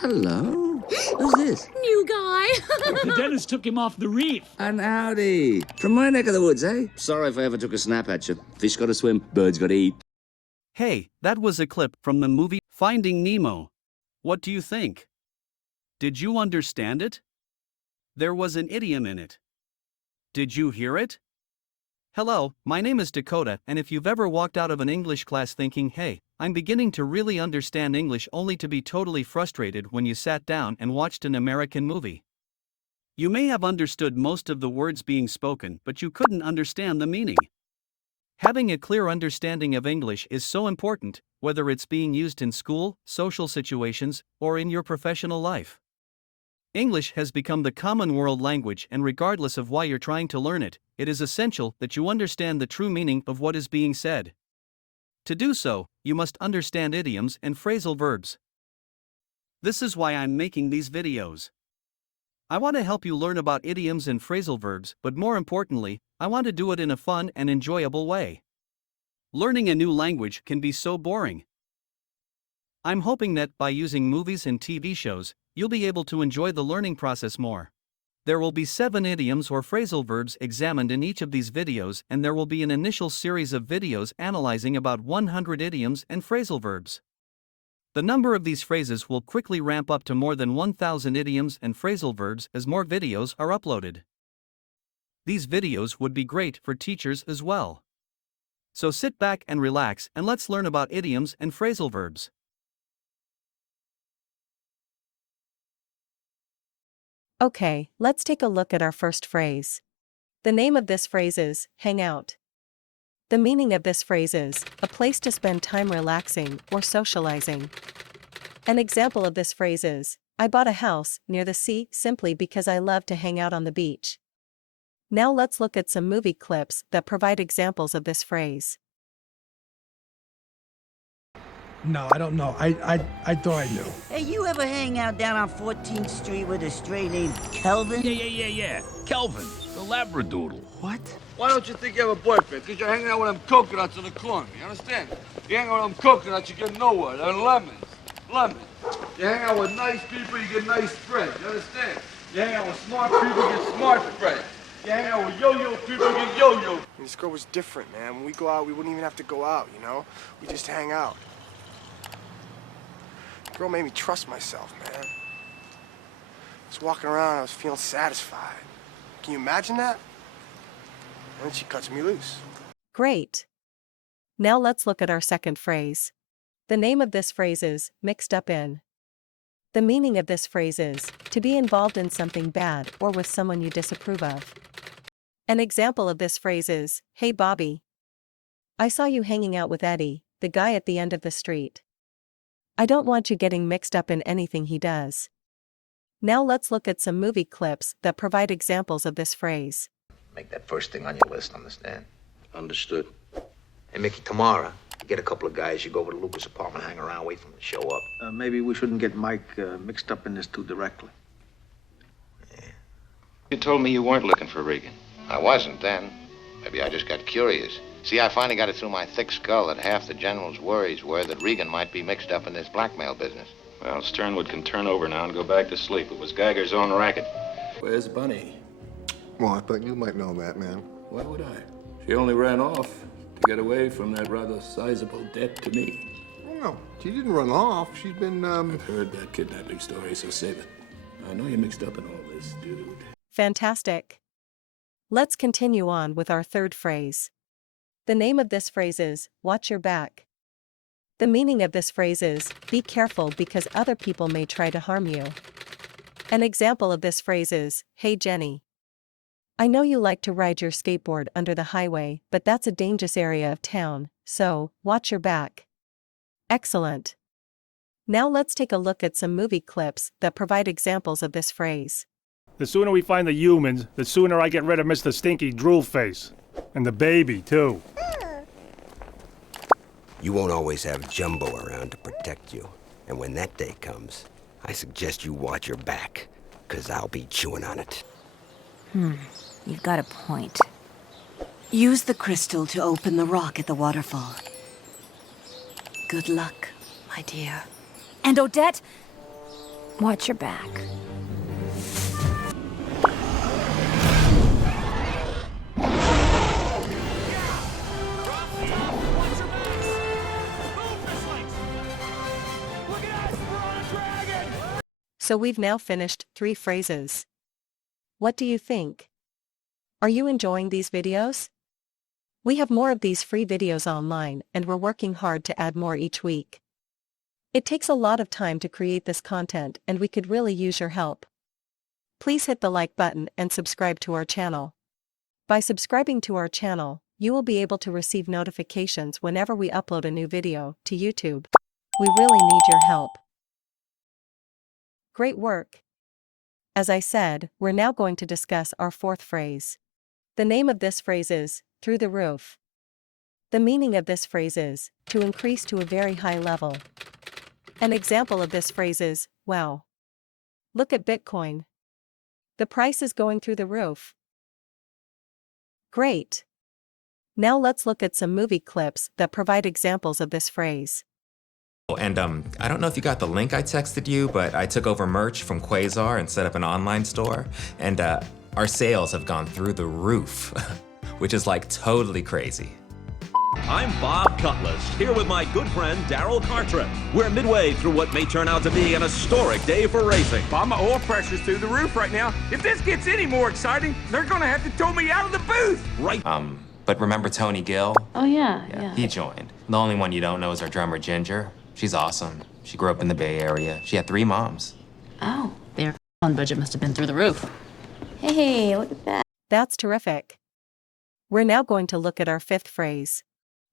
Hello? Who's this? New guy. The dentist took him off the reef. And howdy. From my neck of the woods, eh? Sorry if I ever took a snap at you. Fish gotta swim, birds gotta eat. Hey, that was a clip from the movie Finding Nemo. What do you think? Did you understand it? There was an idiom in it. Did you hear it? Hello, my name is Dakota, and if you've ever walked out of an English class thinking, hey, I'm beginning to really understand English only to be totally frustrated when you sat down and watched an American movie. You may have understood most of the words being spoken, but you couldn't understand the meaning. Having a clear understanding of English is so important, whether it's being used in school, social situations, or in your professional life. English has become the common world language, and regardless of why you're trying to learn it, it is essential that you understand the true meaning of what is being said. To do so, you must understand idioms and phrasal verbs. This is why I'm making these videos. I want to help you learn about idioms and phrasal verbs, but more importantly, I want to do it in a fun and enjoyable way. Learning a new language can be so boring. I'm hoping that by using movies and TV shows, you'll be able to enjoy the learning process more. There will be 7 idioms or phrasal verbs examined in each of these videos, and there will be an initial series of videos analyzing about 100 idioms and phrasal verbs. The number of these phrases will quickly ramp up to more than 1,000 idioms and phrasal verbs as more videos are uploaded. These videos would be great for teachers as well. So sit back and relax, and let's learn about idioms and phrasal verbs. Okay, let's take a look at our first phrase. The name of this phrase is hang out. The meaning of this phrase is a place to spend time relaxing or socializing. An example of this phrase is, I bought a house near the sea simply because I love to hang out on the beach. Now let's look at some movie clips that provide examples of this phrase. No, I don't know. I thought I knew. Hey, you ever hang out down on 14th Street with a stray named Kelvin? Yeah. Kelvin, the Labradoodle. What? Why don't you think you have a boyfriend? Because you're hanging out with them coconuts in the corner. You understand? You hang out with them coconuts, you get nowhere. They're lemons. Lemons. You hang out with nice people, you get nice friends. You understand? You hang out with smart people, you get smart friends. You hang out with yo-yo people, you get yo-yo. This girl was different, man. When we go out, we wouldn't even have to go out, you know? We just hang out. The girl made me trust myself, man. I was walking around, I was feeling satisfied. Can you imagine that? And then she cuts me loose. Great. Now let's look at our second phrase. The name of this phrase is mixed up in. The meaning of this phrase is to be involved in something bad or with someone you disapprove of. An example of this phrase is, hey Bobby. I saw you hanging out with Eddie, the guy at the end of the street. I don't want you getting mixed up in anything he does. Now let's look at some movie clips that provide examples of this phrase. Make that first thing on your list, understand? Understood. Hey, Mickey, tomorrow, you get a couple of guys, you go over to Lucas' apartment, hang around, wait for him to show up. Maybe we shouldn't get Mike mixed up in this too directly. Yeah. You told me you weren't looking for Regan. I wasn't then. Maybe I just got curious. See, I finally got it through my thick skull that half the general's worries were that Regan might be mixed up in this blackmail business. Well, Sternwood can turn over now and go back to sleep. It was Geiger's own racket. Where's Bunny? Well, I thought you might know that, man. Why would I? She only ran off to get away from that rather sizable debt to me. Oh, no, she didn't run off. She's been, I've heard that kidnapping story, so save it. I know you're mixed up in all this, dude. Fantastic. Let's continue on with our third phrase. The name of this phrase is, watch your back. The meaning of this phrase is, be careful because other people may try to harm you. An example of this phrase is, hey Jenny. I know you like to ride your skateboard under the highway, but that's a dangerous area of town, so, watch your back. Excellent. Now let's take a look at some movie clips that provide examples of this phrase. The sooner we find the humans, the sooner I get rid of Mr. Stinky Drool Face. And the baby, too. You won't always have Jumbo around to protect you. And when that day comes, I suggest you watch your back, 'cause I'll be chewing on it. You've got a point. Use the crystal to open the rock at the waterfall. Good luck, my dear. And Odette, Watch your back. So we've now finished 3 phrases. What do you think? Are you enjoying these videos? We have more of these free videos online, and we're working hard to add more each week. It takes a lot of time to create this content, and we could really use your help. Please hit the like button and subscribe to our channel. By subscribing to our channel, you will be able to receive notifications whenever we upload a new video to YouTube. We really need your help. Great work! As I said, we're now going to discuss our 4th phrase. The name of this phrase is, through the roof. The meaning of this phrase is, to increase to a very high level. An example of this phrase is, wow. Look at Bitcoin. The price is going through the roof. Great! Now let's look at some movie clips that provide examples of this phrase. And I don't know if you got the link I texted you, but I took over merch from Quasar and set up an online store, and our sales have gone through the roof, which is like totally crazy. I'm Bob Cutlass, here with my good friend Daryl Cartwright. We're midway through what may turn out to be an historic day for racing. Bob, my oil pressure's through the roof right now. If this gets any more exciting, they're gonna have to tow me out of the booth. Right. But remember Tony Gill? Oh, yeah. He joined. The only one you don't know is our drummer Ginger. She's awesome. She grew up in the Bay Area. She had 3 moms. Oh, their budget must have been through the roof. Hey, look at that. That's terrific. We're now going to look at our 5th phrase.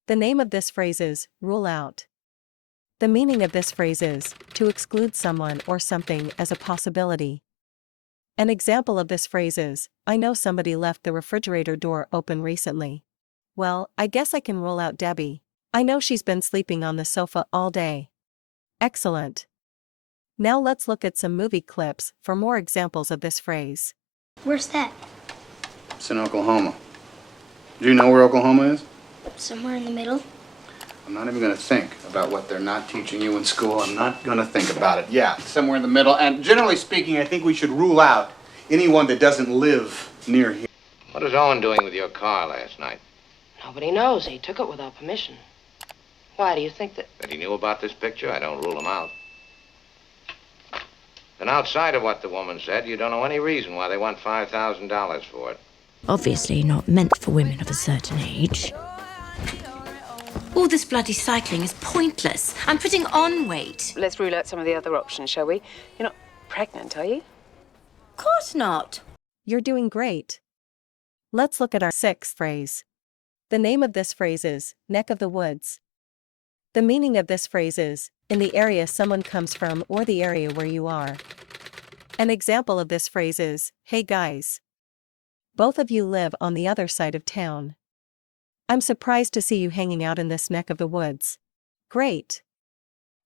The name of this phrase is, rule out. The meaning of this phrase is, to exclude someone or something as a possibility. An example of this phrase is, I know somebody left the refrigerator door open recently. Well, I guess I can rule out Debbie. I know she's been sleeping on the sofa all day. Excellent. Now let's look at some movie clips for more examples of this phrase. Where's that? It's in Oklahoma. Do you know where Oklahoma is? Somewhere in the middle. I'm not even going to think about what they're not teaching you in school. I'm not going to think about it. Yeah, somewhere in the middle. And generally speaking, I think we should rule out anyone that doesn't live near here. What was Owen doing with your car last night? Nobody knows. He took it without permission. Why, do you think that... That he knew about this picture? I don't rule him out. And outside of what the woman said, you don't know any reason why they want $5,000 for it. Obviously not meant for women of a certain age. All this bloody cycling is pointless. I'm putting on weight. Let's rule out some of the other options, shall we? You're not pregnant, are you? Of course not. You're doing great. Let's look at our 6th phrase. The name of this phrase is, neck of the woods. The meaning of this phrase is, in the area someone comes from or the area where you are. An example of this phrase is, hey guys. Both of you live on the other side of town. I'm surprised to see you hanging out in this neck of the woods. Great.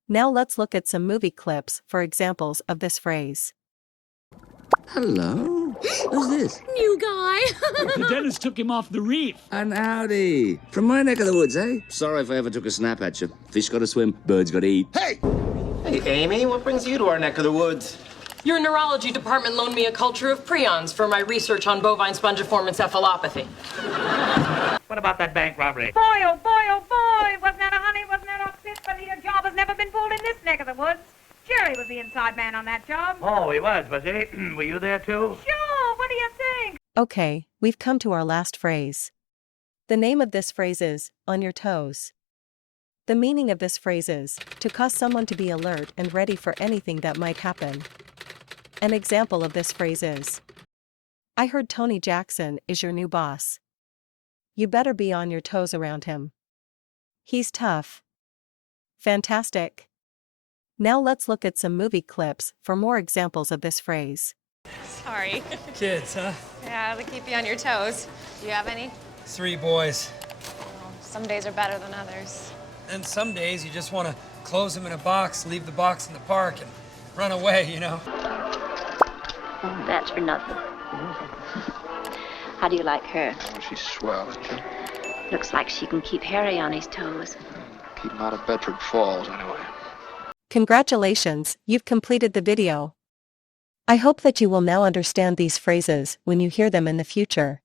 Now let's look at some movie clips for examples of this phrase. Hello? Who's this? New guy. The dentist took him off the reef. And howdy. From my neck of the woods, eh? Sorry if I ever took a snap at you. Fish gotta swim, birds gotta eat. Hey! Hey, Amy, what brings you to our neck of the woods? Your neurology department loaned me a culture of prions for my research on bovine spongiform encephalopathy. What about that bank robbery? Boy, oh boy, oh boy! Wasn't that a honey? Wasn't that a sis? But a job has never been pulled in this neck of the woods. Jerry was the inside man on that job. Oh, he was he? Were you there too? Sure, what do you think? Okay, we've come to our last phrase. The name of this phrase is, on your toes. The meaning of this phrase is, to cause someone to be alert and ready for anything that might happen. An example of this phrase is, I heard Tony Jackson is your new boss. You better be on your toes around him. He's tough. Fantastic. Now let's look at some movie clips for more examples of this phrase. Sorry. Kids, huh? Yeah, to keep you on your toes. Do you have any? 3 boys. Well, some days are better than others. And some days you just want to close them in a box, leave the box in the park, and run away, you know? Oh, that's for nothing. How do you like her? Oh, she's swell, isn't she? Looks like she can keep Harry on his toes. Keep him out of Bedford Falls, anyway. Congratulations, you've completed the video. I hope that you will now understand these phrases when you hear them in the future.